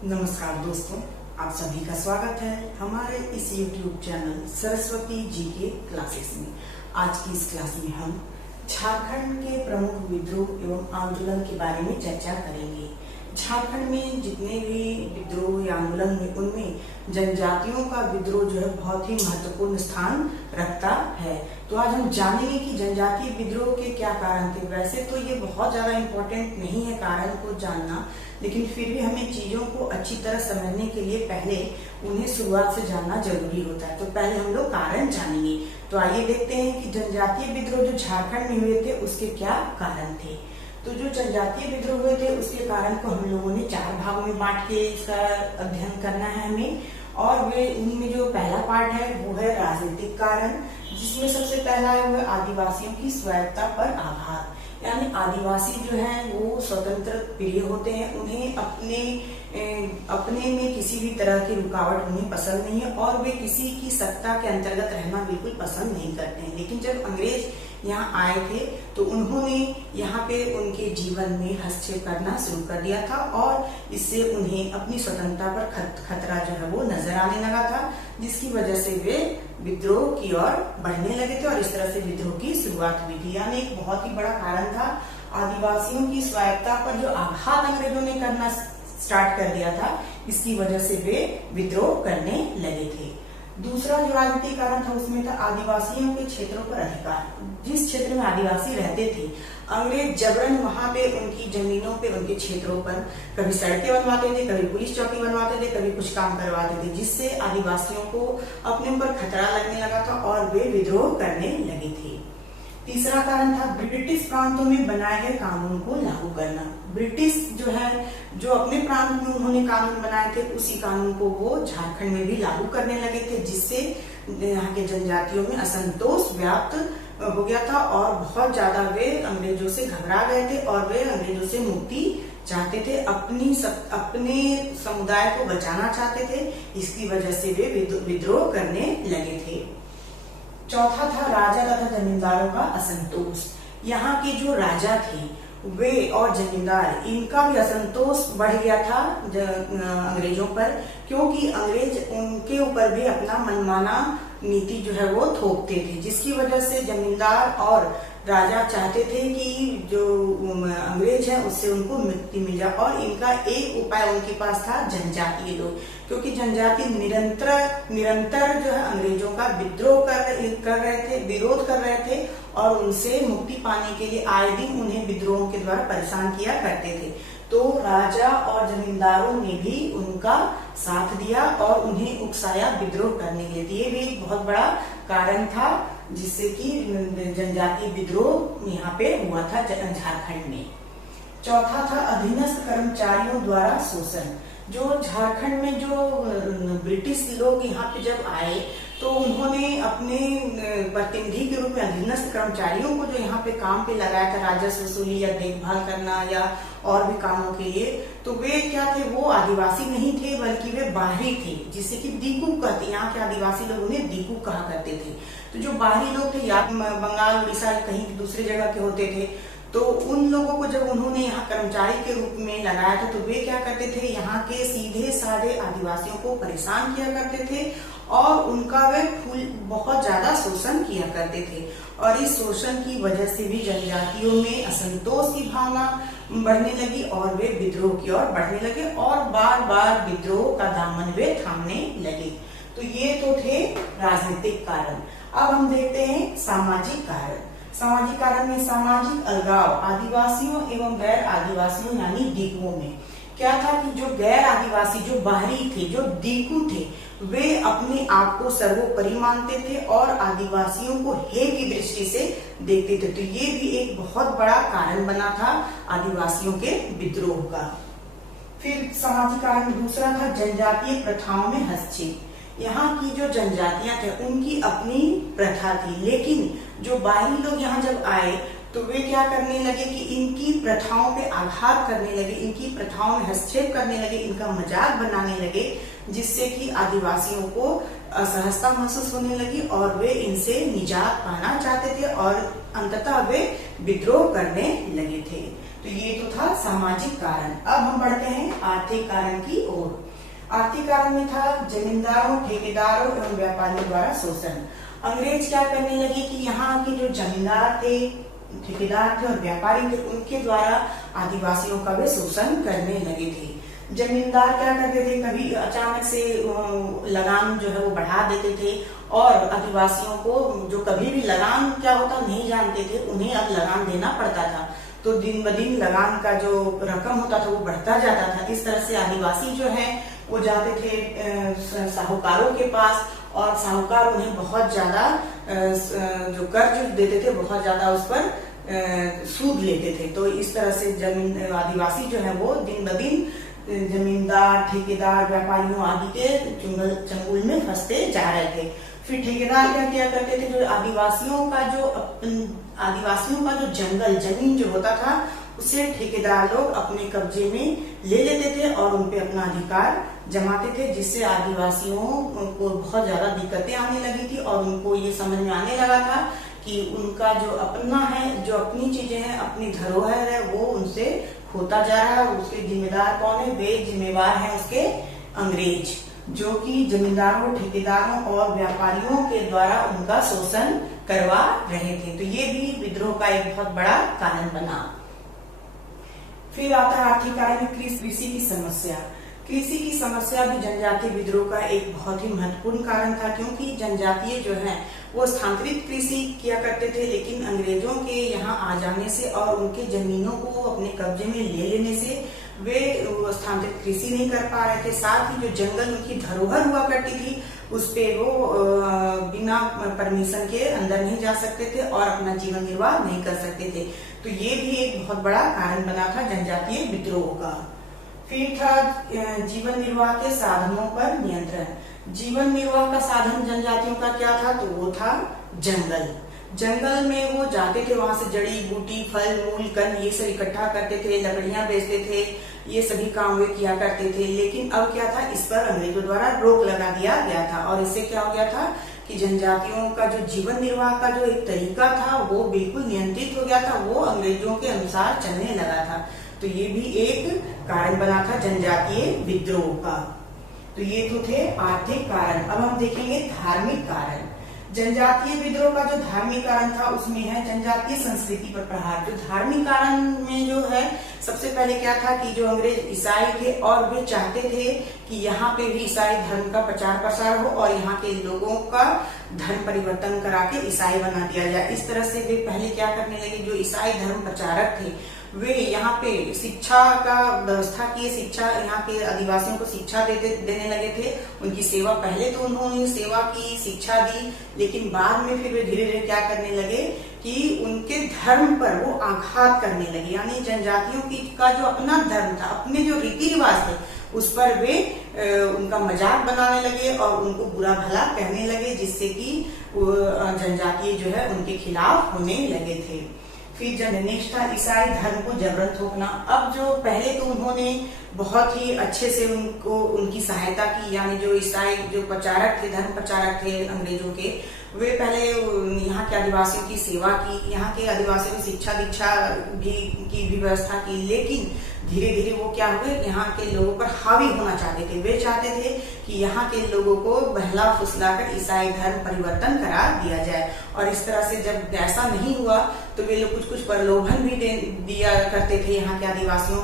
नमस्कार दोस्तों, आप सभी का स्वागत है हमारे इस YouTube चैनल सरस्वती जी के क्लासेस में। आज की इस क्लास में हम झारखंड के प्रमुख विद्रोह एवं आंदोलन के बारे में चर्चा करेंगे। झारखंड में जितने भी विद्रोह या आंदोलन में उनमें जनजातियों का विद्रोह जो है बहुत ही महत्वपूर्ण स्थान रखता है। तो आज हम जानेंगे कि जनजातीय विद्रोह के क्या कारण थे। वैसे तो ये बहुत ज्यादा इम्पोर्टेंट नहीं है कारण को जानना, लेकिन फिर भी हमें चीजों को अच्छी तरह समझने के लिए पहले उन्हें शुरुआत से जानना जरूरी होता है। तो पहले हम लोग कारण जानेंगे। तो आइए देखते हैं कि जनजातीय विद्रोह जो झारखंड में हुए थे उसके क्या कारण थे। तो जो जनजातीय विद्रोह हुए थे उसके कारण को हम लोगों ने 4 भागों में बांट के इसका अध्ययन करना है हमें। और वे उन्हीं में जो पहला पार्ट है वो है राजनीतिक कारण, जिसमें सबसे पहला है वो आदिवासियों की स्वायत्तता पर आघात। यानी आदिवासी जो हैं वो स्वतंत्र प्रिय होते हैं, उन्हें अपने में किसी भी तरह की रुकावट उन्हें पसंद नहीं है और वे किसी की सत्ता के अंतर्गत रहना बिल्कुल पसंद नहीं करते हैं। लेकिन जब अंग्रेज यहाँ आए थे तो उन्होंने यहाँ पे उनके जीवन में हस्तक्षेप करना शुरू कर दिया था और इससे उन्हें अपनी स्वतंत्रता पर खतरा जो है वो नजर आने लगा था, जिसकी वजह से वे विद्रोह की ओर बढ़ने लगे थे और इस तरह से विद्रोह की शुरुआत हुई थी। यानी एक बहुत ही बड़ा कारण था आदिवासियों की स्वायत्तता पर जो आघात अंग्रेजों ने करना स्टार्ट कर दिया था, इसकी वजह से वे विद्रोह करने लगे थे। दूसरा जो राजनीतिक कारण था उसमें था आदिवासियों के क्षेत्रों पर अधिकार। जिस क्षेत्र में आदिवासी रहते थे अंग्रेज जबरन वहां पे उनकी जमीनों पे, उनके क्षेत्रों पर कभी सड़कें बनवाते थे, कभी पुलिस चौकी बनवाते थे, कभी कुछ काम करवाते थे, जिससे आदिवासियों को अपने ऊपर खतरा लगने लगा था और वे विद्रोह करने लगे थे। तीसरा कारण था ब्रिटिश प्रांतों में बनाए गए कानून को लागू करना। ब्रिटिश जो है जो अपने प्रांत में उन्होंने कानून बनाए थे उसी कानून को वो झारखंड में भी लागू करने लगे थे, जिससे यहाँ के जनजातियों में असंतोष व्याप्त हो गया था और बहुत ज्यादा वे अंग्रेजों से घबरा गए थे और वे अंग्रेजों से मुक्ति चाहते थे, अपने समुदाय को बचाना चाहते थे। इसकी वजह से वे विद्रोह करने लगे थे। चौथा था राजा तथा जमींदारों का असंतोष। यहाँ के जो राजा थे वे और जमींदार, इनका भी असंतोष बढ़ गया था अंग्रेजों पर, क्योंकि अंग्रेज उनके ऊपर भी अपना मनमाना नीति जो है वो थोपते थे, जिसकी वजह से जमींदार और राजा चाहते थे कि जो अंग्रेज है उससे उनको मुक्ति मिल जाए। और इनका एक उपाय उनके पास था जनजातीय लोग, क्योंकि जनजाति निरंतर जो है अंग्रेजों का विद्रोह कर रहे थे, विरोध कर रहे थे और उनसे मुक्ति पाने के लिए आए दिन उन्हें विद्रोह के द्वारा परेशान किया करते थे। तो राजा और जमींदारों ने भी उनका साथ दिया और उन्हें उकसाया विद्रोह करने के लिए। ये भी एक बहुत बड़ा कारण था जिससे कि जनजातीय विद्रोह यहाँ पे हुआ था झारखंड में। चौथा था अधीनस्थ कर्मचारियों द्वारा शोषण। जो झारखंड में जो ब्रिटिश लोग यहाँ पे जब आए तो उन्होंने अपने प्रतिनिधि के रूप में अधीनस्थ कर्मचारियों को जो यहाँ पे काम पे लगाया था, राजस्व वसूली या देखभाल करना या और भी कामों के लिए। तो वे क्या थे, वो आदिवासी नहीं थे बल्कि वे बाहरी थे, जिसे कि दीकू कहते, यहाँ के आदिवासी लोग उन्हें दीकू कहा करते थे। तो जो बाहरी लोग थे या बंगाल उड़ीसा कहीं दूसरे जगह के होते थे, तो उन लोगों को जब उन्होंने यहाँ कर्मचारी के रूप में लगाया था तो वे क्या करते थे, यहाँ के सीधे साधे आदिवासियों को परेशान किया करते थे और उनका वे बहुत ज्यादा शोषण किया करते थे। और इस शोषण की वजह से भी जनजातियों में असंतोष की भावना बढ़ने लगी और वे विद्रोह की ओर बढ़ने लगे और बार बार विद्रोह का दामन वे थामने लगे। तो ये तो थे राजनीतिक कारण। अब हम देखते हैं सामाजिक कारण। सामाजिक कारण में सामाजिक अलगाव आदिवासियों एवं गैर आदिवासियों यानी दीकुओं में क्या था कि जो गैर आदिवासी, जो बाहरी थे, जो दीकू थे, वे अपने आप को सर्वोपरि मानते थे और आदिवासियों को हे की दृष्टि से देखते थे। तो ये भी एक बहुत बड़ा कारण बना था आदिवासियों के विद्रोह का। फिर सामाजिक कारण दूसरा था जनजातीय प्रथाओं में हस्तक्षेप। यहाँ की जो जनजातियां थे उनकी अपनी प्रथा थी, लेकिन जो बाहरी लोग यहाँ जब आए तो वे क्या करने लगे कि इनकी प्रथाओं पे आघात करने लगे, इनकी प्रथाओं में हस्तक्षेप करने लगे, इनका मजाक बनाने लगे, जिससे कि आदिवासियों को असहजता महसूस होने लगी और वे इनसे निजात पाना चाहते थे और अंततः वे विद्रोह करने लगे थे। तो ये तो था सामाजिक कारण। अब हम बढ़ते हैं आर्थिक कारण की ओर। आर्थिक कारण में था जमींदारों, ठेकेदारों एवं व्यापारियों द्वारा शोषण। अंग्रेज क्या करने लगे कि यहाँ के जो जमींदार थे, ठेकेदार थे और व्यापारी थे, उनके द्वारा आदिवासियों का वे शोषण करने लगे थे। जमींदार क्या करते थे, कभी अचानक से लगान जो है वो बढ़ा देते थे और आदिवासियों को जो कभी भी लगान क्या होता नहीं जानते थे, उन्हें अब लगान देना पड़ता था। तो दिन ब दिन लगान का जो रकम होता था वो बढ़ता जाता था। इस तरह से आदिवासी जो है वो जाते थे साहूकारों के पास और साहूकार उन्हें बहुत ज्यादा जो कर्ज देते थे, बहुत ज्यादा उस पर सूद लेते थे। तो इस तरह से आदिवासी जो है वो दिन ब दिन जमींदार, ठेकेदार, व्यापारियों आदि के चंगुल में फंसते जा रहे थे। फिर ठेकेदार क्या किया करते थे, जो आदिवासियों का जो जंगल जमीन जो होता था उसे ठेकेदार लोग अपने कब्जे में ले लेते थे और उन पे अपना अधिकार जमाते थे, जिससे आदिवासियों को बहुत ज्यादा दिक्कतें आने लगी थी और उनको ये समझ में आने लगा था कि उनका जो अपना है, जो अपनी चीजें हैं, अपनी धरोहर है, वो उनसे खोता जा रहा है। और उसके जिम्मेदार कौन है? वे जिम्मेवार हैं उसके अंग्रेज, जो कि जमींदारों, ठेकेदारों और व्यापारियों के द्वारा उनका शोषण करवा रहे थे। तो ये भी विद्रोह का एक बहुत बड़ा कारण बना। फिर आता है आर्थिक कारण, कृषि की समस्या। कृषि की समस्या भी जनजातीय विद्रोह का एक बहुत ही महत्वपूर्ण कारण था, क्योंकि जनजातीय जो है वो स्थानांतरित कृषि किया करते थे, लेकिन अंग्रेजों के यहाँ आ जाने से और उनके जमीनों को अपने कब्जे में ले लेने से वे स्थानांतरित कृषि नहीं कर पा रहे थे। साथ ही जो जंगल उनकी धरोहर हुआ करती थी उस पे वो बिना परमिशन के अंदर नहीं जा सकते थे और अपना जीवन निर्वाह नहीं कर सकते थे। तो ये भी एक बहुत बड़ा कारण बना था जनजातीय विद्रोह का। फिर था जीवन निर्वाह के साधनों पर नियंत्रण। जीवन निर्वाह का साधन जनजातियों का क्या था? तो वो था जंगल। जंगल में वो जाते थे, वहां से जड़ी बूटी, फल मूल, कंद ये सब इकट्ठा करते थे, लकड़ियां बेचते थे, ये सभी काम वे किया करते थे। लेकिन अब क्या था, इस पर अंग्रेजों द्वारा रोक लगा दिया गया था और इससे क्या हो गया था कि जनजातियों का जो जीवन निर्वाह का जो एक तरीका था वो बिल्कुल नियंत्रित हो गया था, वो अंग्रेजों के अनुसार चलने लगा था। तो ये भी एक कारण बना था जनजातीय विद्रोह का। तो ये तो थे आर्थिक कारण। अब हम देखेंगे धार्मिक कारण। जनजातीय विद्रोह का जो धार्मिक कारण था उसमें है जनजातीय संस्कृति पर प्रहार। जो धार्मिक कारण में जो है सबसे पहले क्या था कि जो अंग्रेज ईसाई थे और वे चाहते थे कि यहाँ पे भी ईसाई धर्म का प्रचार प्रसार हो और यहाँ के लोगों का धर्म परिवर्तन करा के ईसाई बना दिया जाए। इस तरह से वे पहले क्या करने लगे, जो ईसाई धर्म प्रचारक थे वे यहाँ पे शिक्षा का व्यवस्था किए, शिक्षा यहाँ के आदिवासियों को शिक्षा देने लगे थे। उनकी सेवा, पहले तो उन्होंने सेवा की, शिक्षा दी, लेकिन बाद में फिर वे धीरे धीरे क्या करने लगे कि उनके धर्म पर वो आघात करने लगे। यानी जनजातियों का जो अपना धर्म था, अपने जो रीति रिवाज थे उस पर वे उनका मजाक बनाने लगे और उनको बुरा भला कहने लगे, जिससे कि जनजातीय जो है उनके खिलाफ होने लगे थे। फिर नेक्स्ट था ईसाई धर्म को जबरन थोपना। अब जो पहले तो उन्होंने बहुत ही अच्छे से उनको उनकी सहायता की, यानी जो ईसाई जो प्रचारक थे, धर्म प्रचारक थे अंग्रेजों के, वे पहले यहाँ के आदिवासियों की सेवा की, यहाँ के आदिवासियों की शिक्षा दीक्षा की भी व्यवस्था की। लेकिन धीरे धीरे वो क्या हुए, यहाँ के लोगों पर हावी होना चाहते थे। वे चाहते थे कि यहाँ के लोगों को बहला फुसलाकर ईसाई धर्म परिवर्तन करा दिया जाए। और इस तरह से जब ऐसा नहीं हुआ तो वे लोग कुछ कुछ प्रलोभन भी दिया करते थे यहाँ के आदिवासियों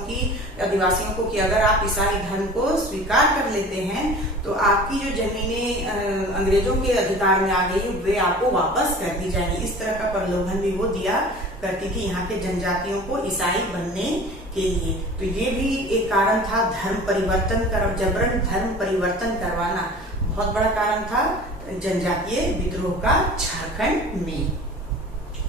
को कि अगर आप ईसाई धर्म को स्वीकार कर लेते हैं तो आपकी जो जमीनें अंग्रेजों के अधिकार में आ गई वे आपको वापस कर दी जाएंगी। इस तरह का प्रलोभन भी वो दिया करती थी यहाँ के जनजातियों को ईसाई बनने के लिए। तो ये भी एक कारण था धर्म परिवर्तन जबरन धर्म परिवर्तन करवाना, बहुत बड़ा कारण था जनजातीय विद्रोह का झारखंड में।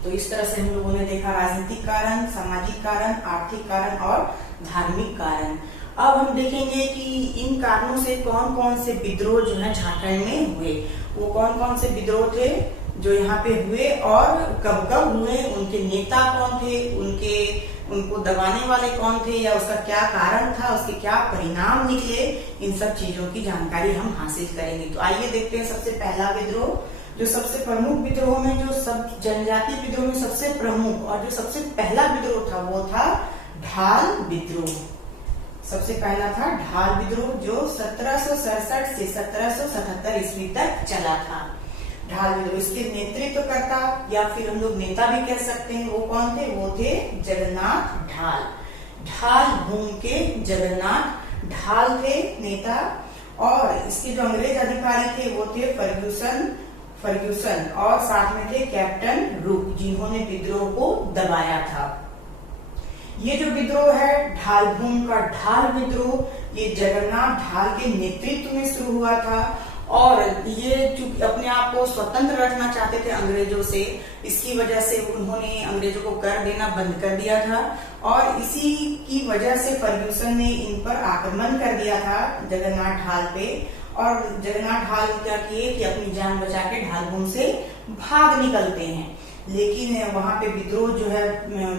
तो इस तरह से हम लोगों ने देखा राजनीतिक कारण, सामाजिक कारण, आर्थिक कारण और धार्मिक कारण। अब हम देखेंगे कि इन कारणों से कौन कौन से विद्रोह जो है झारखंड में हुए, वो कौन कौन से विद्रोह थे जो यहाँ पे हुए और कब कब हुए, उनके नेता कौन थे, उनको दबाने वाले कौन थे या उसका क्या कारण था, उसके क्या परिणाम निकले, इन सब चीजों की जानकारी हम हासिल करेंगे। तो आइए देखते हैं सबसे पहला विद्रोह जो सबसे प्रमुख विद्रोह में, जो सब जनजातीय विद्रोह में सबसे प्रमुख और जो सबसे पहला विद्रोह था वो था ढाल विद्रोह। सबसे पहला था ढाल विद्रोह, जो 1767 से 1777 ईस्वी तक चला था। ढाल विद्रोह, इसके नेतृत्वकर्ता या फिर हम लोग नेता भी कह सकते हैं, वो कौन थे? वो थे जगन्नाथ ढाल। ढाल भूमि के जगन्नाथ ढाल थे नेता, और इसके जो अंग्रेज अधिकारी थे वो थे फर्ग्यूसन और साथ में थे कैप्टन रूक, जिन्होंने विद्रोह को दबाया था। ये जो विद्रोह है ढाल भूमि का ढाल विद्रोह, ये जगन्नाथ ढाल के नेतृत्व में शुरू हुआ था, और ये चूंकि अपने आप को स्वतंत्र रखना चाहते थे अंग्रेजों से, इसकी वजह से उन्होंने अंग्रेजों को कर देना बंद कर दिया था, और इसी की वजह से फर्ग्यूसन ने इन पर आक्रमण कर दिया था जगन्नाथ ढाल पे। और जगन्नाथ ढाल क्या किए कि अपनी जान बचा के ढालभूमि से भाग निकलते हैं, लेकिन वहां पे विद्रोह जो है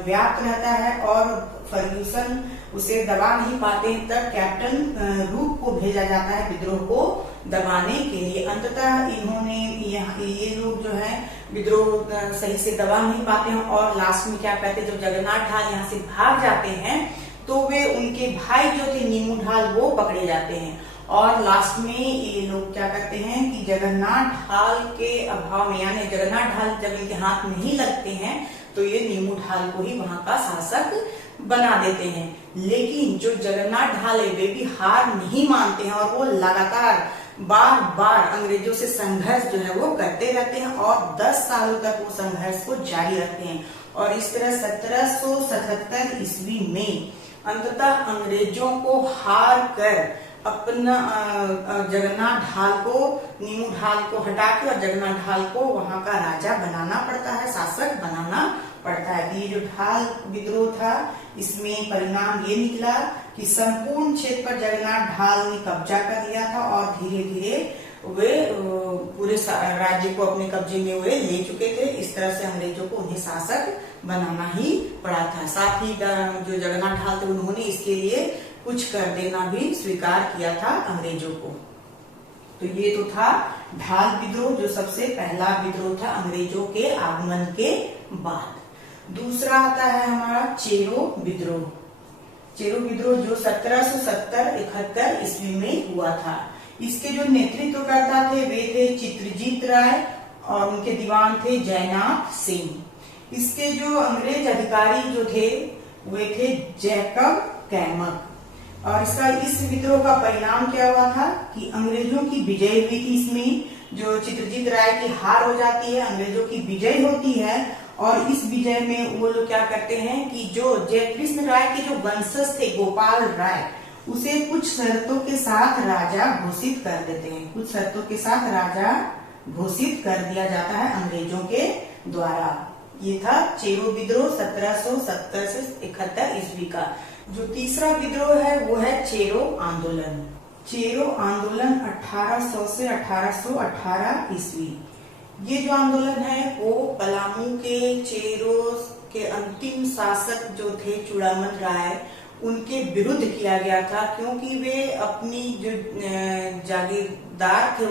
व्याप्त रहता है और फर्ग्यूसन उसे दबा नहीं पाते। तब कैप्टन रूक को भेजा जाता है विद्रोह को दबाने के लिए। अंततः इन्होंने ये लोग जो है विद्रोह सही से दबा नहीं पाते हैं, और लास्ट में क्या कहते हैं, जब जगन्नाथ ढाल यहाँ से भाग जाते हैं तो वे उनके भाई जो थे नीमू ढाल वो पकड़े जाते हैं, और लास्ट में ये लोग क्या करते हैं कि जगन्नाथ ढाल के अभाव में, यानी जगन्नाथ ढाल जब इनके हाथ नहीं लगते हैं तो ये नीमू ढाल को ही वहां का शासक बना देते हैं। लेकिन जो जगन्नाथ ढाल है वे भी हार नहीं मानते हैं, और वो लगातार बार बार अंग्रेजों से संघर्ष जो है वो करते रहते हैं, और 10 सालों तक वो संघर्ष को जारी रखते हैं। और इस तरह 1777 ईस्वी में अंततः अंग्रेजों को हार कर अपना जगन्नाथ ढाल को, नीमू ढाल को हटा के और जगन्नाथ ढाल को वहां का राजा बनाना पड़ता है, शासक बनाना पड़ता है। ये जो ढाल विद्रोह था इसमें परिणाम ये निकला कि संपूर्ण क्षेत्र पर जगन्नाथ ढाल ने कब्जा कर लिया था, और धीरे धीरे वे पूरे राज्य को अपने कब्जे में वे ले चुके थे। इस तरह से अंग्रेजों को उन्हें शासक बनाना ही पड़ा था। साथ ही जो जगन्नाथ ढाल थे उन्होंने इसके लिए कुछ कर देना भी स्वीकार किया था अंग्रेजों को। तो ये तो था ढाल विद्रोह, जो सबसे पहला विद्रोह था अंग्रेजों के आगमन के बाद। दूसरा आता है हमारा चेरो विद्रोह। चेरो विद्रोह जो 1770-71 ईस्वी में हुआ था। इसके जो नेतृत्वकर्ता थे वे थे चित्रजीत राय, और उनके दीवान थे जयनाथ सिंह। इसके जो अंग्रेज अधिकारी जो थे वे थे जैकब कैमक। और इस विद्रोह का परिणाम क्या हुआ था कि अंग्रेजों की विजय हुई थी। इसमें जो चित्रजीत राय की हार हो जाती है, अंग्रेजों की विजय होती है, और इस विजय में वो लोग क्या करते हैं कि जो जयकृष्ण राय के जो वंशज थे गोपाल राय, उसे कुछ शर्तों के साथ राजा घोषित कर देते हैं। कुछ शर्तों के साथ राजा घोषित कर दिया जाता है अंग्रेजों के द्वारा। ये था चेरो विद्रोह 1770 से 71 ईस्वी का। जो तीसरा विद्रोह है वो है चेरो आंदोलन। चेरो आंदोलन 1800 से 1818 ईस्वी। ये जो आंदोलन है वो पलामू के चेरो के अंतिम शासक जो थे चूड़ामन राय, उनके विरुद्ध किया गया था, क्योंकि वे अपनी जो जागीरदार थे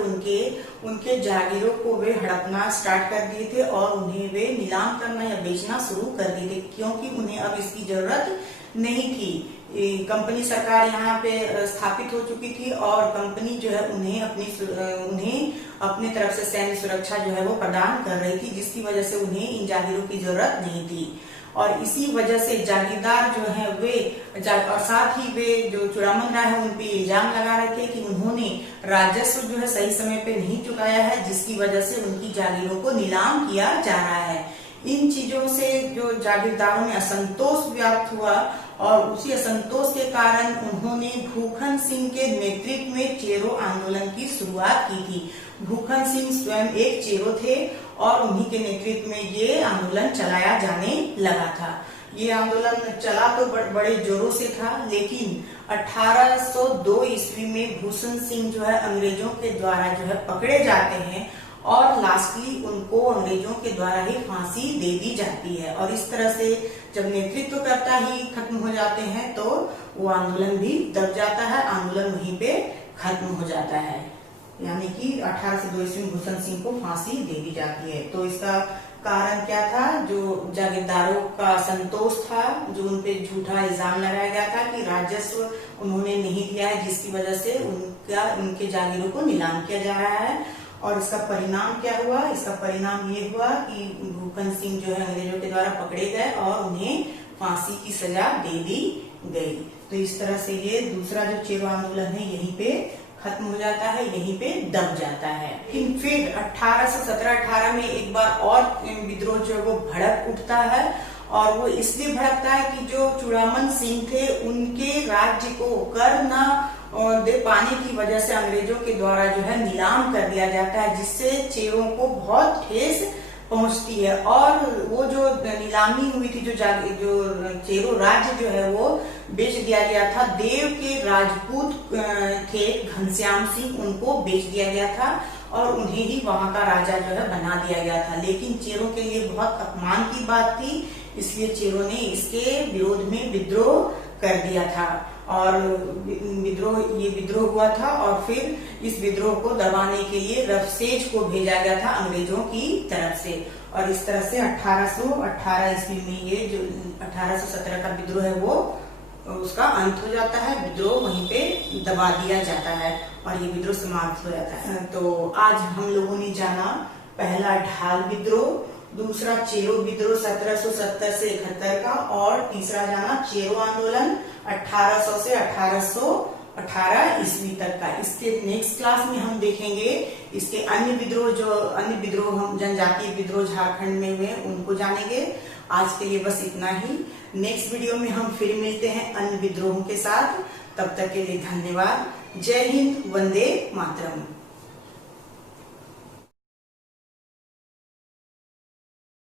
उनके जागीरों को वे हड़पना स्टार्ट कर दिए थे, और उन्हें वे नीलाम करना या बेचना शुरू कर दिए थे, क्योंकि उन्हें अब इसकी जरूरत नहीं थी। कंपनी सरकार यहाँ पे स्थापित हो चुकी थी, और कंपनी जो है उन्हें अपनी तरफ से सैन्य सुरक्षा जो है वो प्रदान कर रही थी, जिसकी वजह से उन्हें इन जागीरों की जरूरत नहीं थी। और इसी वजह से जागीरदार जो है वे और साथ ही वे जो चूड़ामन राय है उन पे इल्जाम लगा रहे थे कि उन्होंने राजस्व जो है सही समय पे नहीं चुकाया है, जिसकी वजह से उनकी जागीरों को नीलाम किया जा रहा है। इन चीजों से जो जागीरदारों में असंतोष व्याप्त हुआ, और उसी असंतोष के कारण उन्होंने भूखन सिंह के नेतृत्व में चेरो आंदोलन की शुरुआत की थी। भूखन सिंह स्वयं एक चेरो थे, और उन्हीं के नेतृत्व में ये आंदोलन चलाया जाने लगा था। ये आंदोलन चला तो बड़े जोरों से था, लेकिन 1802 ईस्वी में भूषण सिंह जो है अंग्रेजों के द्वारा जो है पकड़े जाते हैं, और लास्टली उनको अंग्रेजों के द्वारा ही फांसी दे दी जाती है। और इस तरह से जब नेतृत्वकर्ता ही खत्म हो जाते हैं तो वो आंदोलन भी दब जाता है, आंदोलन वहीं पे खत्म हो जाता है। यानी कि 1802 ईस्वी में भूषण सिंह को फांसी दे दी जाती है। तो इसका कारण क्या था? जो जागीरदारों का असंतोष था, जो उनपे झूठा इल्जाम लगाया गया था कि राजस्व उन्होंने नहीं दिया है, जिसकी वजह से उनके जागीरों को नीलाम किया जा रहा है। और इसका परिणाम क्या हुआ? इसका परिणाम ये हुआ कि भूषण सिंह जो है अंग्रेजों के द्वारा पकड़े गए और उन्हें फांसी की सजा दे दी गई। तो इस तरह से ये दूसरा जो चेरो आंदोलन है यहीं पे खत्म हो जाता है, यहीं पे दब जाता है। लेकिन फिर 1817-18 में एक बार और विद्रोह जो है वो भड़क उठता है, और वो इसलिए भड़कता है कि जो चूड़ामन सिंह थे उनके राज्य को कर न दे पाने की वजह से अंग्रेजों के द्वारा जो है नीलाम कर दिया जाता है, जिससे चेरों को बहुत ठेस पहुंचती है। और वो जो नीलामी हुई थी, जो चेरो राज्य जो है वो बेच दिया गया था, देव के राजपूत थे घनश्याम सिंह, उनको बेच दिया गया था और उन्हें ही वहां का राजा जो है बना दिया गया था। लेकिन चेरों के लिए बहुत अपमान की बात थी, इसलिए चेरों ने इसके विरोध में विद्रोह कर दिया था और ये विद्रोह हुआ था। और फिर इस विद्रोह को दबाने के लिए रफसेज को भेजा गया था अंग्रेजों की तरफ से, और इस तरह से 1818 ईस्वी में ये जो 1817 का विद्रोह है वो उसका अंत हो जाता है, विद्रोह वहीं पे दबा दिया जाता है और ये विद्रोह समाप्त हो जाता है। तो आज हम लोगों ने जाना पहला ढाल विद्रोह, दूसरा चेरो विद्रोह 1770 से 71 का, और तीसरा जाना चेरो आंदोलन 1800 से 1818 ईस्वी तक का। इसके नेक्स्ट क्लास में हम देखेंगे इसके अन्य विद्रोह हम जनजातीय विद्रोह झारखंड में हुए उनको जानेंगे। आज के लिए बस इतना ही। नेक्स्ट वीडियो में हम फिर मिलते हैं अन्य विद्रोहों के साथ। तब तक के लिए धन्यवाद। जय हिंद, वंदे मातरम।